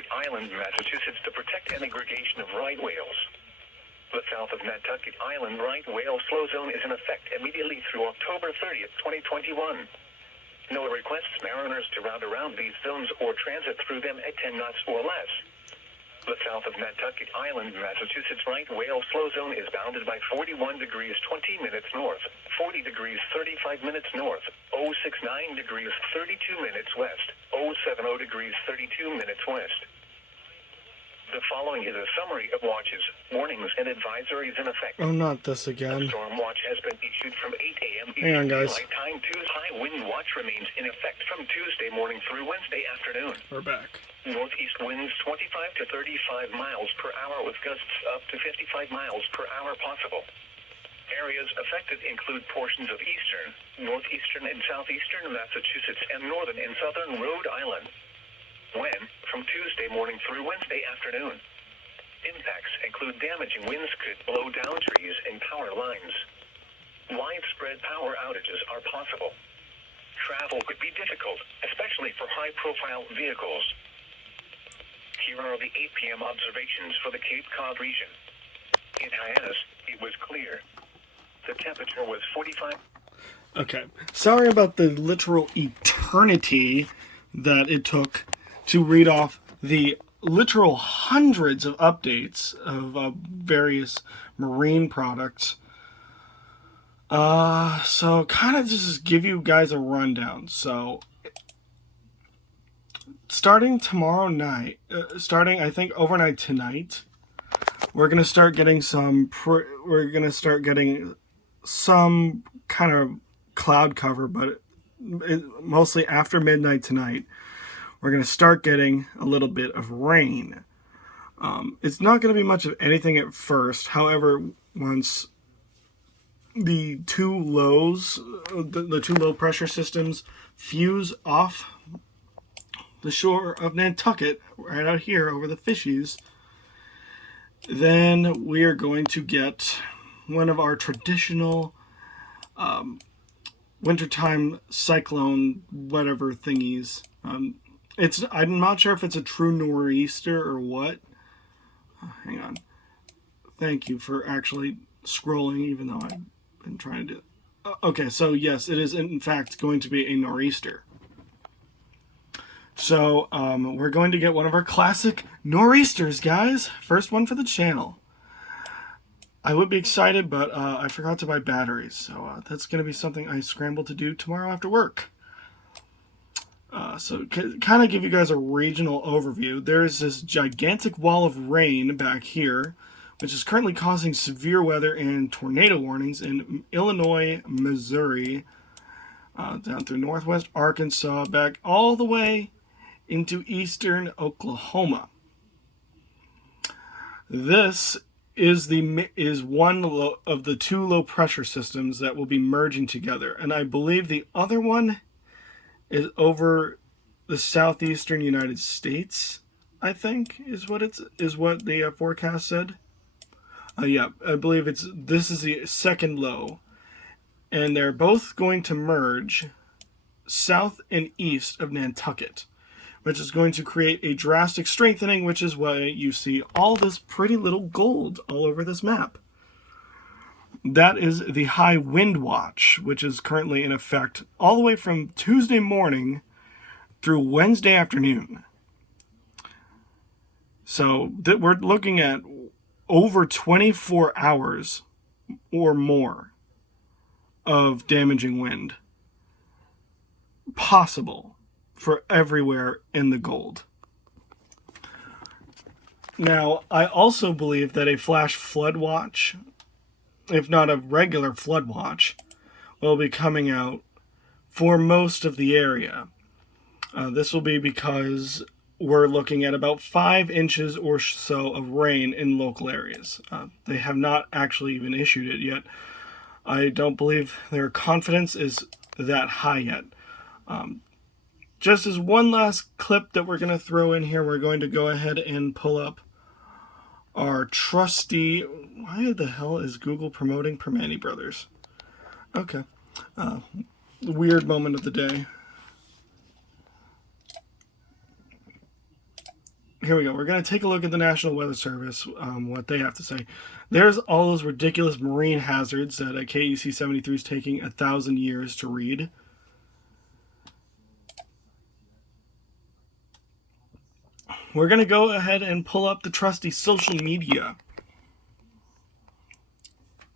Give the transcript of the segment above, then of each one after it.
Island, Massachusetts, to protect an aggregation of right whales. The south of Nantucket Island right whale slow zone is in effect immediately through October 30th, 2021. NOAA requests mariners to route around these zones or transit through them at 10 knots or less. The south of Nantucket Island, Massachusetts right whale slow zone is bounded by 41 degrees 20 minutes north, 40 degrees 35 minutes north, 069 degrees 32 minutes west, 070 degrees 32 minutes west. The following is a summary of watches, warnings, and advisories in effect. Oh, not this again. A storm watch has been issued from 8 a.m. Hang on, guys. Daylight time. High wind watch remains in effect from Tuesday morning through Wednesday afternoon. We're back. Northeast winds 25 to 35 miles per hour with gusts up to 55 miles per hour possible. Areas affected include portions of eastern, northeastern, and southeastern Massachusetts and northern and southern Rhode Island. When, from Tuesday morning through Wednesday afternoon. Impacts include damaging winds could blow down trees and power lines. Widespread power outages are possible. Travel could be difficult, especially for high-profile vehicles. Here are the 8 p.m. observations for the Cape Cod region. In Hyannis, it was clear. The temperature was 45. Okay, sorry about the literal eternity that it took to read off the literal hundreds of updates of various marine products. So kind of just give you guys a rundown. So starting tomorrow night, starting I think overnight tonight, we're gonna start getting some kind of cloud cover, but mostly after midnight tonight. We're going to start getting a little bit of rain. It's not going to be much of anything at first. However, once the two lows, the two low pressure systems fuse off the shore of Nantucket, right out here over the Fisheries, then we are going to get one of our traditional wintertime cyclone whatever thingies. I'm not sure if it's a true nor'easter or what. Hang on. Thank you for actually scrolling, even though I've been trying to. Okay, so yes, it is in fact going to be a nor'easter. So we're going to get one of our classic nor'easters, guys. First one for the channel. I would be excited, but I forgot to buy batteries, so that's going to be something I scramble to do tomorrow after work. So kind of give you guys a regional overview. There's this gigantic wall of rain back here, which is currently causing severe weather and tornado warnings in Illinois, Missouri, down through northwest Arkansas, back all the way into eastern Oklahoma. This is one of the two low pressure systems that will be merging together, and I believe the other one is over the southeastern United States, I think, is what the forecast said. Yeah, I believe this is the second low, and they're both going to merge south and east of Nantucket, which is going to create a drastic strengthening, which is why you see all this pretty little gold all over this map. That is the high wind watch, which is currently in effect all the way from Tuesday morning through Wednesday afternoon. So we're looking at over 24 hours or more of damaging wind possible for everywhere in the gold. Now, I also believe that a flash flood watch, if not a regular flood watch, will be coming out for most of the area. This will be because we're looking at about 5 inches or so of rain in local areas. They have not actually even issued it yet. I don't believe their confidence is that high yet. Just as one last clip that we're going to throw in here, we're going to go ahead and pull up our trusty... Why the hell is Google promoting Permane Brothers? Okay. Weird moment of the day. here we go. We're going to take a look at the National Weather Service, what they have to say. There's all those ridiculous marine hazards that a KEC 73 is taking 1,000 years to read. We're going to go ahead and pull up the trusty social media.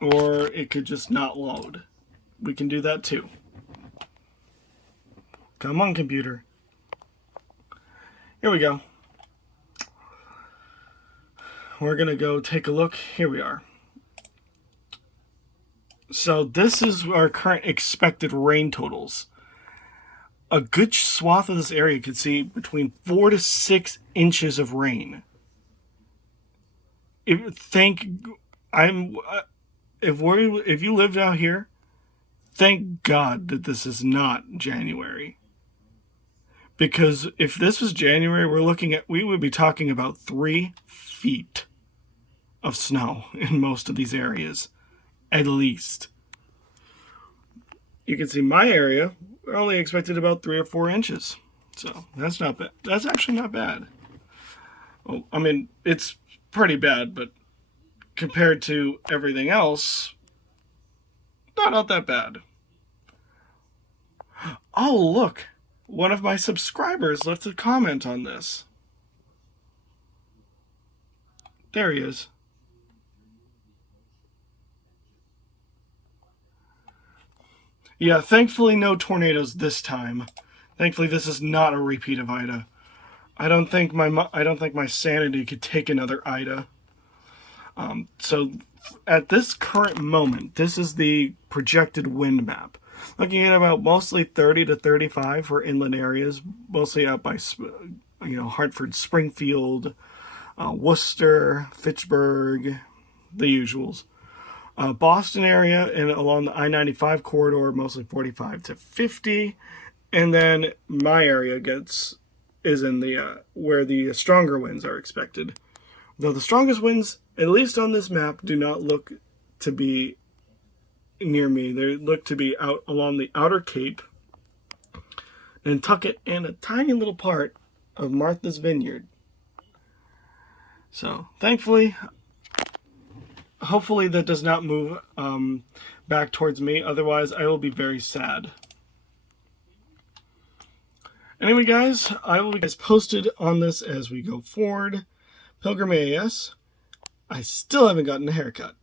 Or it could just not load. We can do that too. Come on, computer. Here we go. We're going to go take a look. Here we are. So this is our current expected rain totals. A good swath of this area could see between 4 to 6 inches of rain. If you lived out here, thank God that this is not January. Because if this was January, we would be talking about 3 feet of snow in most of these areas, at least. You can see my area, we're only expected about 3 or 4 inches. So that's not bad. That's actually not bad. Well, I mean, it's pretty bad, but compared to everything else, not that bad. Oh, look. One of my subscribers left a comment on this. There he is. Yeah, thankfully no tornadoes this time. Thankfully this is not a repeat of Ida. I don't think my sanity could take another Ida. So at this current moment, this is the projected wind map. Looking at about mostly 30 to 35 for inland areas, mostly out by Hartford, Springfield, Worcester, Fitchburg, the usuals. Boston area and along the I-95 corridor, mostly 45 to 50. And then my area is in the where the stronger winds are expected. Though the strongest winds, at least on this map, do not look to be near me. They look to be out along the outer Cape, Nantucket, and a tiny little part of Martha's Vineyard. So, thankfully, hopefully that does not move back towards me. Otherwise, I will be very sad. Anyway, guys, I will be posted on this as we go forward. Pilgrim EAS, I still haven't gotten a haircut.